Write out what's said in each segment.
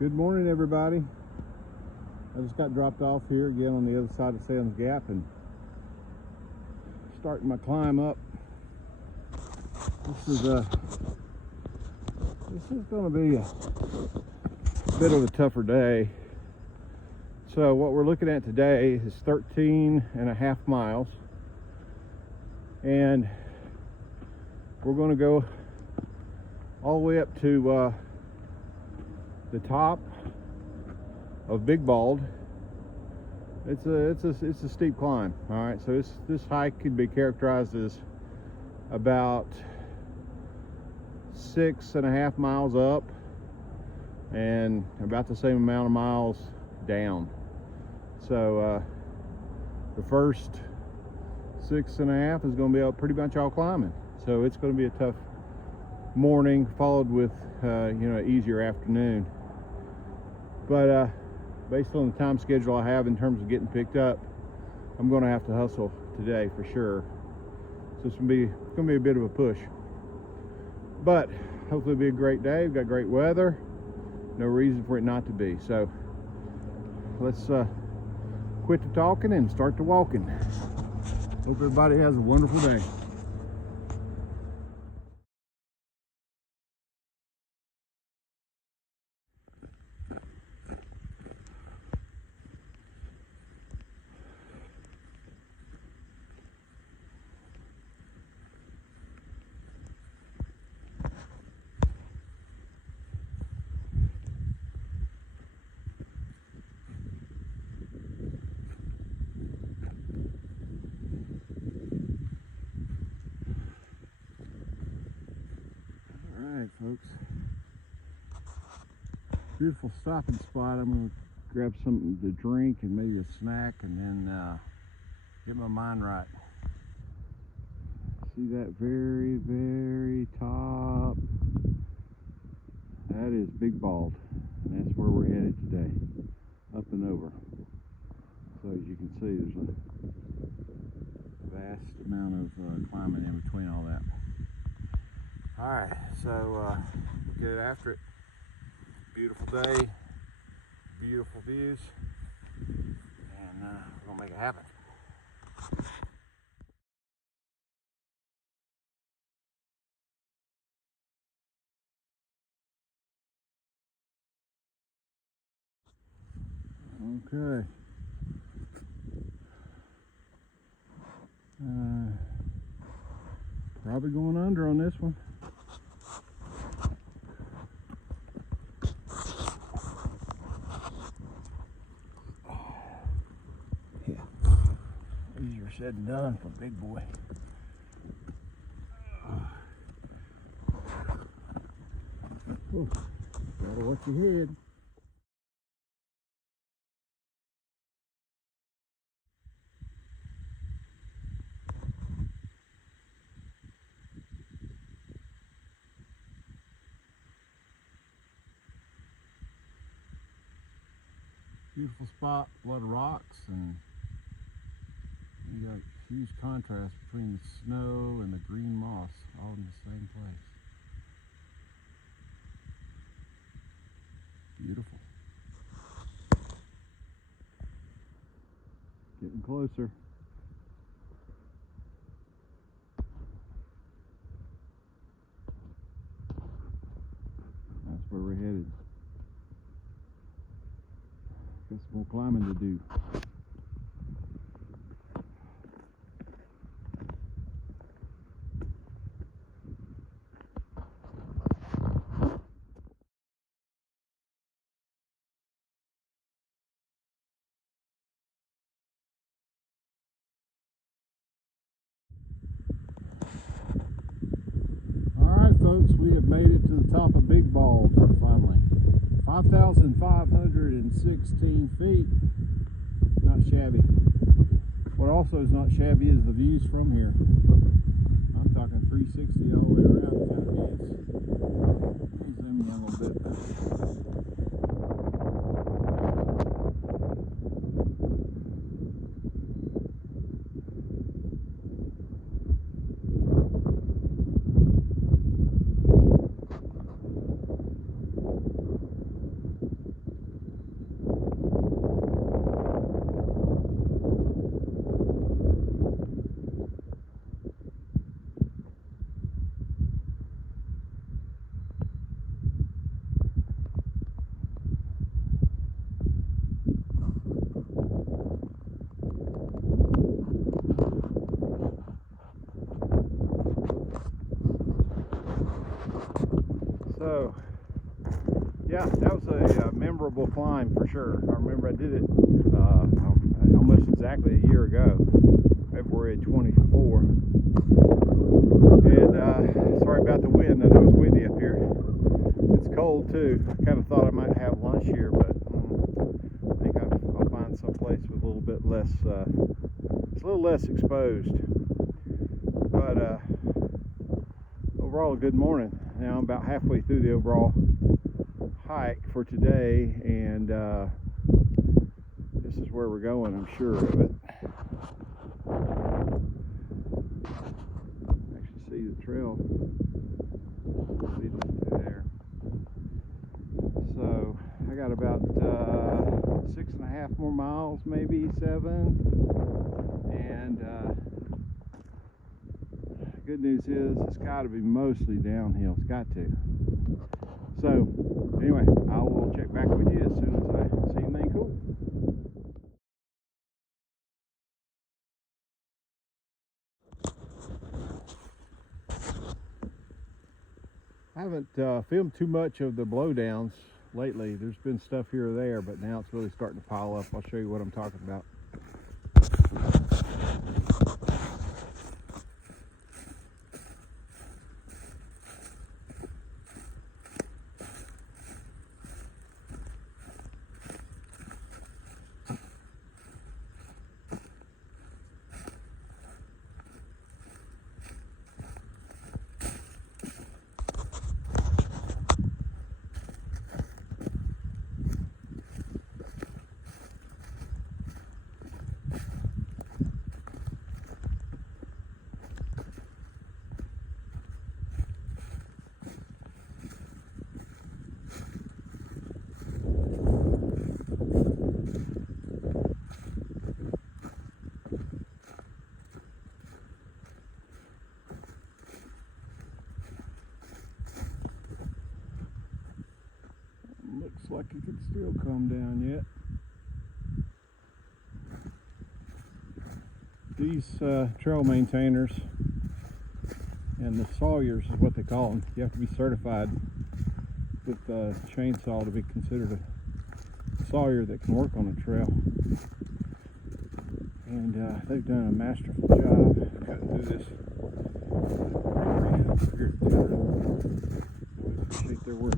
Good morning, everybody. I just got dropped off here again on the other side of Salem Gap and starting my climb up. This is going to be a bit of a tougher day. So what we're looking at today is 13.5 miles, and we're going to go all the way up to the top of Big Bald. It's a steep climb. All right, so this hike could be characterized as about 6.5 miles up and about the same amount of miles down. So the first 6.5 is going to be pretty much all climbing. So it's going to be a tough morning, followed with an easier afternoon. But based on the time schedule I have in terms of getting picked up, I'm going to have to hustle today for sure. So it's going to be a bit of a push. But hopefully it'll be a great day. We've got great weather. No reason for it not to be. So let's quit the talking and start the walking. Hope everybody has a wonderful day. Folks, beautiful stopping spot. I'm going to grab something to drink and maybe a snack and then get my mind right. See that very, very top? That is Big Bald, and that's where we're headed today, up and over. So as you can see, there's a vast amount of climbing in between all that. All right, so we'll get after it. Beautiful day, beautiful views, and we're gonna make it happen. Okay. Probably going under on this one. Easier said than done for a big boy. Ooh, gotta watch your head. Beautiful spot, a lot of rocks, and you got huge contrast between the snow and the green moss all in the same place. Beautiful. Getting closer. That's where we're headed. Got some more climbing to do. Folks, we have made it to the top of Big Bald finally. 5,516 feet. Not shabby. What also is not shabby is the views from here. I'm talking 360 all the way around kind of views. Let me zoom in a little bit. So yeah, that was a memorable climb for sure. I remember I did it almost exactly a year ago, February 24. And sorry about the wind. I know it's windy up here. It's cold too. I kind of thought I might have lunch here, but I think I'll find some place with a little bit less, it's a little less exposed. But overall, a good morning. Now I'm about halfway through the overall hike for today, and this is where we're going, I'm sure of it. Actually see the trail leading through there. So I got about 6.5 more miles, maybe 7. And good news is it's got to be mostly downhill. It's got to. So anyway, I will check back with you as soon as I see anything cool. I haven't filmed too much of the blowdowns lately. There's been stuff here or there, but now it's really starting to pile up. I'll show you what I'm talking about. Looks like it could still come down yet. These trail maintainers and the sawyers is what they call them. You have to be certified with a chainsaw to be considered a sawyer that can work on a trail. And they've done a masterful job cutting through this. I appreciate their work.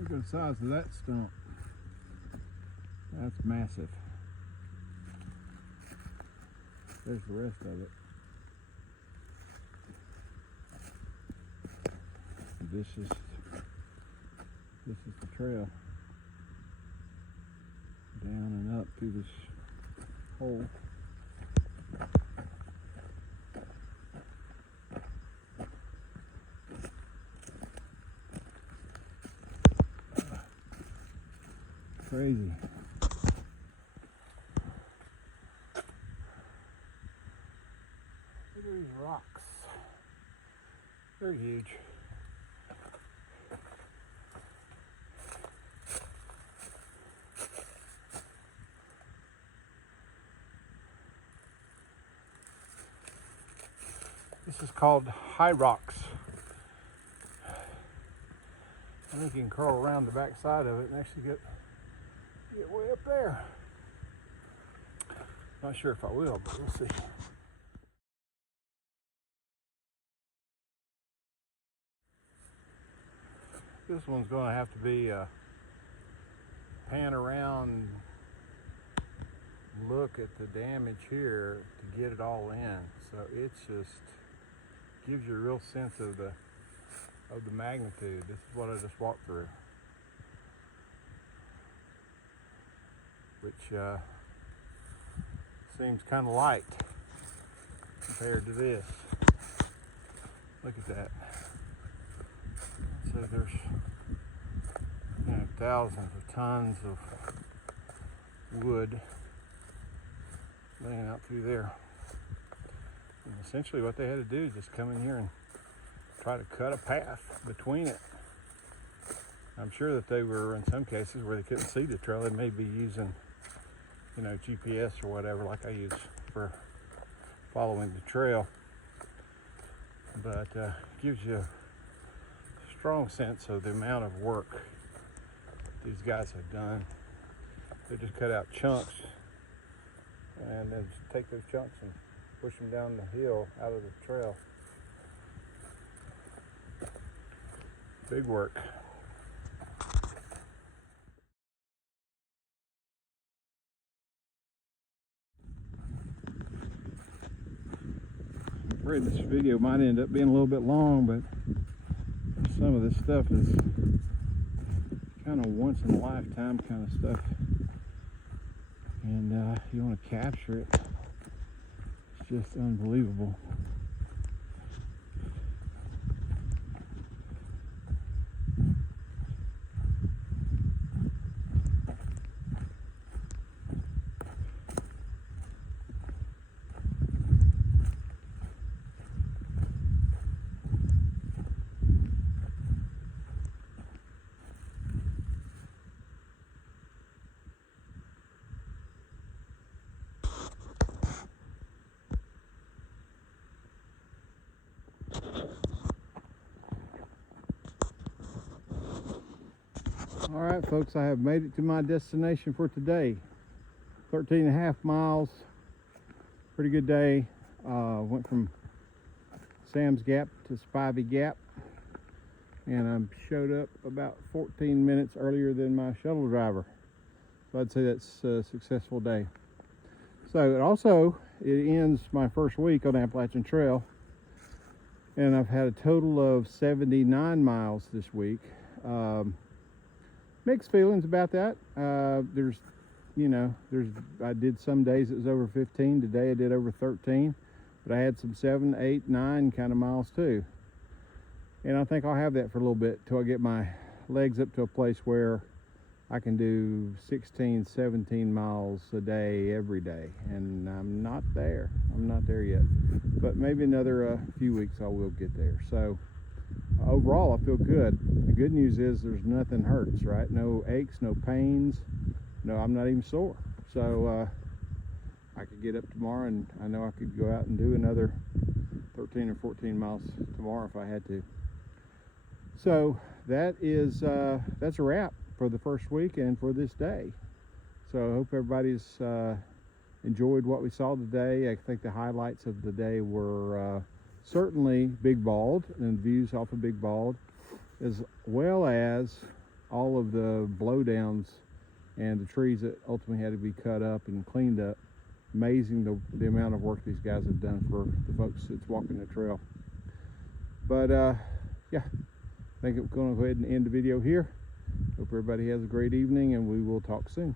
Look at the size of that stump. That's massive. There's the rest of it. This is the trail. Down and up through this hole. Crazy. Look at these rocks. They're huge. This is called high rocks. I think you can curl around the back side of it and actually get way up there. Not sure if I will, but we'll see. This one's going to have to be a pan around, look at the damage here to get it all in. So it's just gives you a real sense of the magnitude. This is what I just walked through, which seems kind of light compared to this. Look at that. So there's thousands of tons of wood laying out through there. And essentially what they had to do is just come in here and try to cut a path between it. I'm sure that they were, in some cases where they couldn't see the trail, they may be using, GPS or whatever like I use for following the trail, but gives you a strong sense of the amount of work these guys have done. They just cut out chunks and then just take those chunks and push them down the hill out of the trail. Big work. I'm afraid this video might end up being a little bit long, but some of this stuff is kind of once in a lifetime kind of stuff, and you want to capture it. It's just unbelievable. All right, folks, I have made it to my destination for today. 13.5 miles, pretty good day. Went from Sam's Gap to Spivey Gap, and I showed up about 14 minutes earlier than my shuttle driver. So I'd say that's a successful day. So it ends my first week on Appalachian Trail, and I've had a total of 79 miles this week. Mixed feelings about that. I did some days it was over 15. Today I did over 13, but I had some 7, 8, 9 kind of miles too. And I think I'll have that for a little bit till I get my legs up to a place where I can do 16, 17 miles a day every day. And I'm not there. I'm not there yet. But maybe another few weeks I will get there. So overall, I feel good. The good news is there's nothing hurts, right? No aches, no pains. No, I'm not even sore. So I could get up tomorrow, and I know I could go out and do another 13 or 14 miles tomorrow if I had to. So that's a wrap for the first week and for this day. So I hope everybody's enjoyed what we saw today. I think the highlights of the day were certainly Big Bald and views off of Big Bald, as well as all of the blowdowns and the trees that ultimately had to be cut up and cleaned up. Amazing the amount of work these guys have done for the folks that's walking the trail. But yeah, I think I'm going to go ahead and end the video here. Hope everybody has a great evening, and we will talk soon.